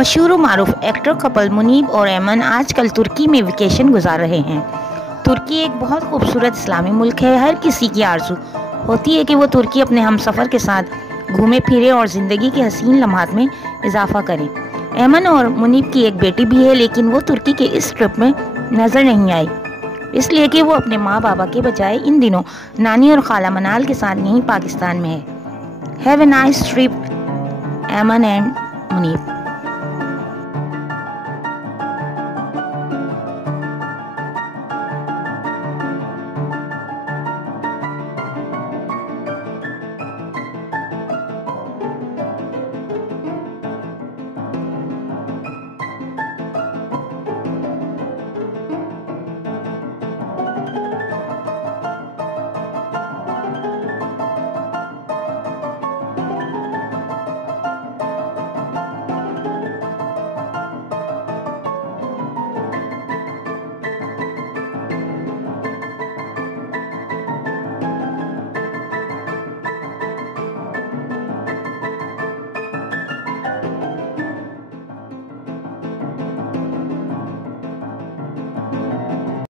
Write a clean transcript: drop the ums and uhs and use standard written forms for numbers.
मशहूर मारूफ actor couple Munib और ऐमन आजकल तुर्की में वेकेशन गुजार रहे हैं। तुर्की एक बहुत खूबसूरत इस्लामी मुल्क है। हर किसी की आरज़ू होती है कि वो तुर्की अपने हमसफ़र के साथ घूमे फिरे और ज़िंदगी के हसीन लम्हात में इजाफा करें। ऐमन और मुनीब की एक बेटी भी है, लेकिन वो तुर्की के इस ट्रिप में नज़र नहीं आई, इसलिए कि वो अपने माँ बाबा के बजाय इन दिनों नानी और खाला मनाल के साथ यहीं पाकिस्तान में है। Have a nice trip Ayman and Munib.